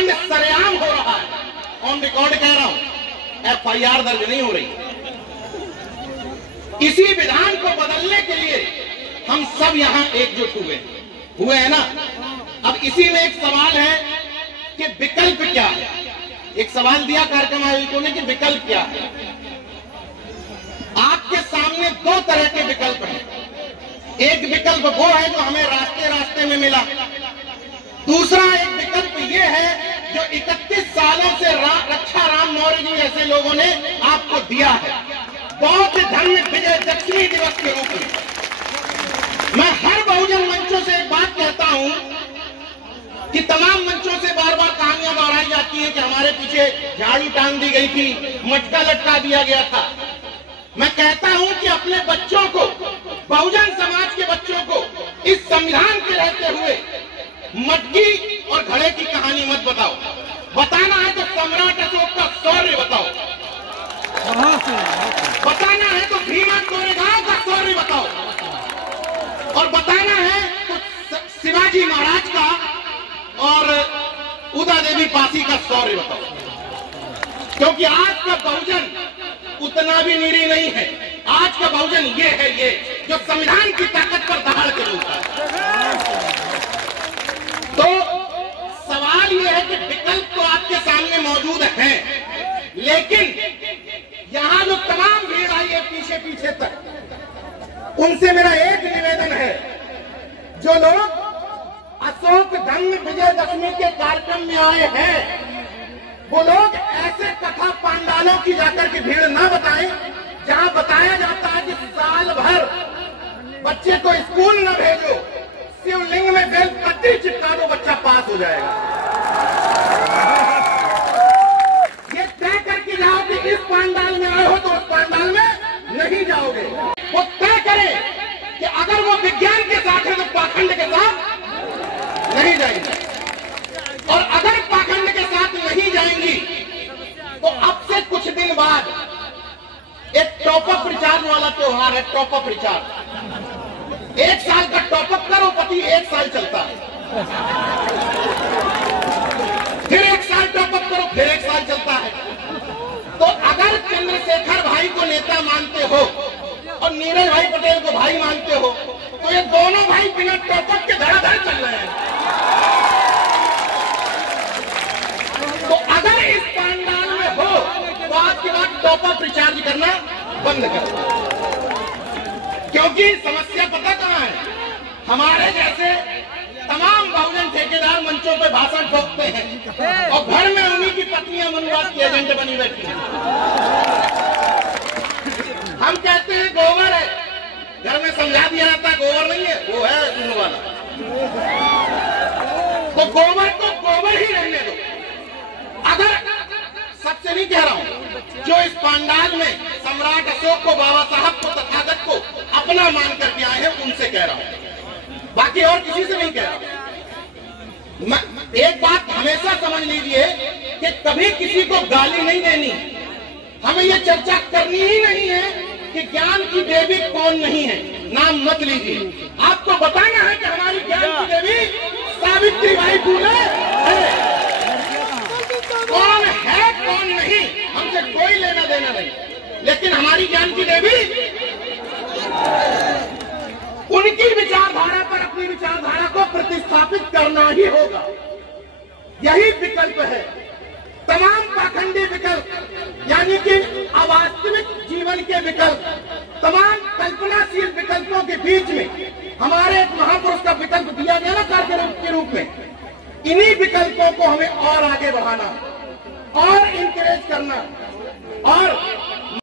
कांड सरेआम हो रहा है, ऑन रिकॉर्ड कह रहा हूं, FIR दर्ज नहीं हो रही। इसी विधान को बदलने के लिए हम सब यहां एकजुट हुए हैं ना। अब इसी में एक सवाल है कि विकल्प क्या है। एक सवाल दिया कार्यक्रम आयोजकों ने कि विकल्प क्या है। आपके सामने दो तरह के विकल्प हैं। एक विकल्प वो है जो हमें रास्ते रास्ते में मिला, दूसरा एक विकल्प ये है जो 31 सालों से रक्षा राम मौर्य जी जैसे लोगों ने आपको दिया है, बौद्ध धर्म विजयदशमी दिवस के रूप में। मैं हर बहुजन मंचों से एक बात कहता हूं कि तमाम मंचों से बार बार कहानियां दोहराई जाती हैं कि हमारे पीछे झाड़ू टांग दी गई थी, मटका लटका दिया गया था। मैं कहता हूं कि अपने बच्चों को, बहुजन समाज के बच्चों को इस संविधान के रहते हुए मटकी और घड़े की कहानी मत बताओ। बताना है तो सम्राट अशोक का शौर्य बताओ, बताना है तो भीमा कोरेगांव का शौर्य बताओ, और बताना है तो शिवाजी महाराज का और उदा देवी पासी का शौर्य बताओ। क्योंकि आज का बहुजन उतना भी निरी नहीं है। आज का बहुजन ये है, ये जो संविधान की ताकत पर दहाड़ के बोलता है। तो सवाल ये है कि विकल्प तो आपके सामने मौजूद हैं, लेकिन यहां जो तमाम भीड़ आई है पीछे पीछे तक, उनसे मेरा एक निवेदन है, जो लोग अशोक धर्म विजयदशमी के कार्यक्रम में आए हैं, वो लोग ऐसे कथा पांडालों की जाकर के भीड़ ना बताएं जहां बताया जाता है कि साल भर बच्चे को स्कूल न भेजो, शिवलिंग में बेलपत्ती चिपका दो, बच्चा पास हो जाएगा। ये तय करके जाओ कि इस पांडाल में आए हो तो उस पांडाल में नहीं जाओगे। वो तय करें कि अगर वो विज्ञान के साथ है तो पाखंड के साथ नहीं जाएंगे, और अगर पाखंड के साथ नहीं जाएंगी तो अब से कुछ दिन बाद एक टॉपअप रिचार्ज वाला त्योहार है। टॉपअप रिचार्ज, 1 साल का टॉपअप करो, पति 1 साल चलता है, फिर 1 साल टॉपअप करो, फिर 1 साल चलता है। तो अगर चंद्रशेखर भाई को नेता मानते हो और नीरज भाई पटेल को भाई मानते हो, तो ये दोनों भाई बिना टॉपअप के धड़ाधड़ चल रहे हैं। तो अगर इस पांडाल में हो तो आज के बाद टॉपअप रिचार्ज करना बंद कर दो। क्योंकि समस्या पता कहां है, हमारे जैसे तमाम बहुजन ठेकेदार मंचों पे भाषण ठोकते हैं और घर में उन्हीं की पत्नियां मनुवाद के एजेंट बनी बैठी हैं। हम कहते हैं गोबर है, घर में समझा दिया जाता है गोबर नहीं है, वो है ऊन वाला। तो गोबर को गोबर ही रहने दो। अगर सबसे नहीं कह रहा हूं, जो इस पांडाल में सम्राट अशोक को, बाबा साहब को, तथागत को अपना मान करके आए हैं, उनसे कह रहा हूं, बाकी और किसी से नहीं कह रहा हूं। एक बात हमेशा समझ लीजिए कि कभी किसी को गाली नहीं देनी, हमें ये चर्चा करनी ही नहीं है कि ज्ञान की देवी कौन नहीं है, नाम मत लीजिए। आपको बताना है कि हमारी ज्ञान की देवी सावित्री बाई फुले है। कौन है कौन नहीं हमसे कोई लेना देना नहीं, लेकिन हमारी ज्ञान की देवी, उनकी विचारधारा पर अपनी विचारधारा को प्रतिस्थापित करना ही होगा। यही विकल्प है। तमाम पाखंडी विकल्प, यानी कि अवास्तविक जीवन के विकल्प, तमाम कल्पनाशील विकल्पों के बीच में हमारे एक महापुरुष का विकल्प दिया गया ना कार्य के रूप में, इन्हीं विकल्पों को हमें और आगे बढ़ाना और इंकरेज करना और